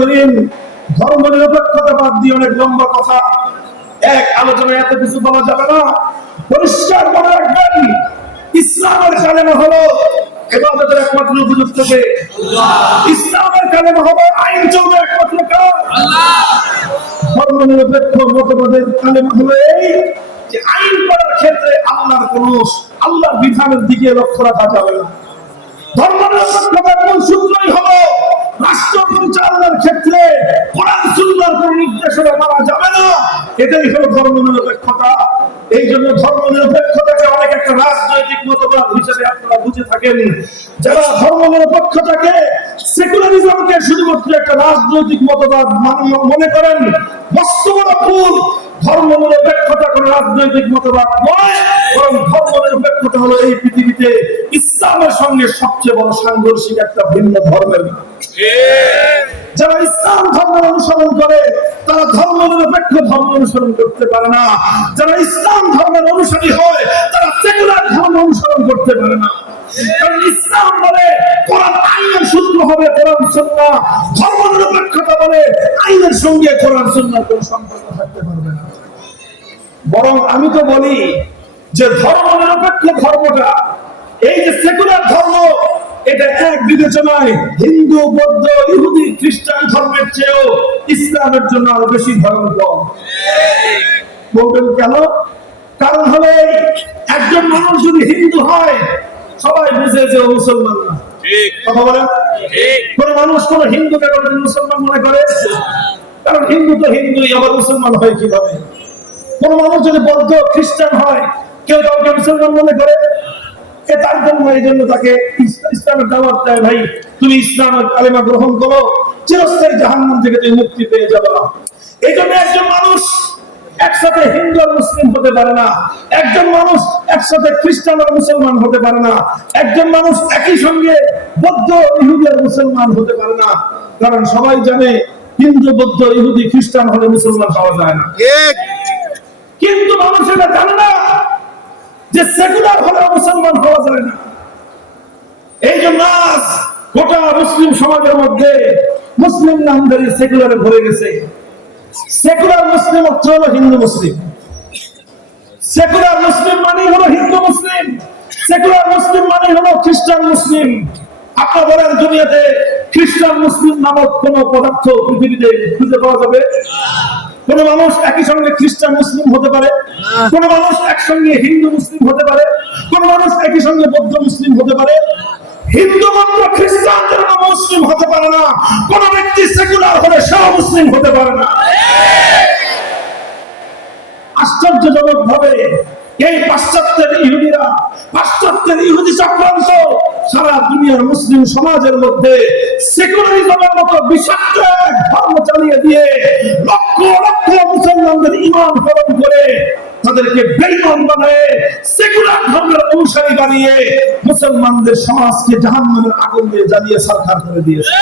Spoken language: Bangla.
হাজিরিন ধর্ম নিরপেক্ষতা বাদ দিয়ে অনেক লম্বা কথা। এক আলোচনায় এত কিছু বলা যাবে না। পরিষ্কার মনে রাখবেন, ইসলামের হলো এবাদতের একমাত্র উপযুক্ত কে ইসলামের আইন চলবে একমাত্র কার ধর্ম নিরপেক্ষ মতবাদের কালেমা হলো এই যে আইন করার ক্ষেত্রে আল্লাহর কোন আল্লাহর বিধানের দিকে লক্ষ্য রাখা যাবে না। নির্দেশনা মানা যাবে না। এটাই হলো ধর্ম নিরপেক্ষতা এই জন্য ধর্ম নিরপেক্ষতাকে অনেক একটা রাজনৈতিক মতবাদ হিসেবে আপনারা বুঝে থাকেন। যারা ধর্ম নিরপেক্ষতাকে সেকুলারিজমকে শুধুমাত্র একটা রাজনৈতিক মতবাদ মনে করেন ভুল। ধর্ম নিরপেক্ষতা কোন রাজনৈতিক মতবাদ নয় বরং ধর্ম নিরপেক্ষতা হলো এই পৃথিবীতে ইসলামের সঙ্গে সবচেয়ে বড় সাংঘর্ষিক একটা ভিন্ন ধর্মের যারা ইসলাম ধর্ম অনুসরণ করে তারা ধর্ম নিরপেক্ষ ধর্ম অনুসরণ করতে পারে না। যারা ইসলাম ধর্মের অনুসারী হয়, তারা সেকুলার ধর্ম অনুসরণ করতে পারে না। ধর্ম নিরপেক্ষতা আইনের সঙ্গে থাকতে পারবে না। বরং আমি তো বলি যে ধর্ম নিরপেক্ষ ধর্মটা, এই যে সেকুলার ধর্ম এটা এক বিবেচনায় হিন্দু বৌদ্ধ ইহুদি খ্রিস্টান ধর্মের চেয়েও ইসলামের জন্য আরও বেশি ভয়ঙ্কর। বলবেন কেন? কারণ হলো একজন মানুষ যদি হিন্দু হয় সবাই বুঝে যে ও মুসলমান না। কথা বলেন? কোন মানুষ কোন হিন্দুকে মুসলমান মনে করে কারণ হিন্দু তো হিন্দুই আবার মুসলমান হয় কীভাবে? কোন মানুষ যদি বৌদ্ধ খ্রিস্টান হয় কেউ কাউকে মুসলমান মনে করে? তার জন্য এই জন্য তাকে ইসলামের দাওয়াত দেয় ভাই। তুমি ইসলামের কালেমা গ্রহণ করো চিরস্থায়ী জাহান্নাম থেকে তুমি মুক্তি পেয়ে যাবে না। এই জন্য একজন মানুষ একসাথে হিন্দু আর মুসলিম হতে পারে না। একজন মানুষ একসাথে খ্রিস্টান আর মুসলমান হতে পারে না। একজন মানুষ একই সঙ্গে বৌদ্ধ ইহুদি আর মুসলমান হতে পারে না। কারণ সবাই জানে হিন্দু বৌদ্ধ ইহুদি খ্রিস্টান হলে মুসলমান পাওয়া যায় না। কিন্তু মানুষ এটা জানে না যে সেকুলার হলে মুসলমান হওয়া না। এই জন্য আজ গোটা মুসলিম সমাজের মধ্যে মুসলিম নামদারি সেকুলারে ভরে গেছে। সেকুলার মুসলিম অর্থ হলো হিন্দু মুসলিম। সেকুলার মুসলিম মানে হলো হিন্দু মুসলিম। সেকুলার মুসলিম মানে হলো খ্রিস্টান মুসলিম। আপনার বলেন দুনিয়াতে খ্রিস্টান মুসলিম নামক কোন পদার্থ পৃথিবীতে খুঁজে পাওয়া যাবে? কোন মানুষ একই সঙ্গে খ্রিস্টান, মুসলিম হতে পারে। কোন মানুষ একসঙ্গে হিন্দু, মুসলিম হতে পারে। কোন মানুষ একই সঙ্গে বৌদ্ধ, মুসলিম হতে পারে। হিন্দু মাত্র খ্রিস্টান জন্য মুসলিম হতে পারে না। কোন ব্যক্তি সেকুলার হলে সেও মুসলিম হতে পারে না। আশ্চর্যজনক ভাবে এই পাশ্চাত্যের ইহুদিরা, পাশ্চাত্যের ইহুদি চক্রান্ত সারা দুনিয়ার মুসলিম সমাজের মধ্যে সেকুলারিজমের মতো বিষাক্ত ধর্ম চালিয়ে দিয়ে লক্ষ লক্ষ মুসলমানদের ইমান হরণ করে তাদেরকে বেইমান বানায় সেকুলার ধর্মের অনুসারী বানিয়ে মুসলমানদের সমাজকে জাহান্নামের আগুন দিয়ে জ্বালিয়ে সরকার করে দিয়েছে।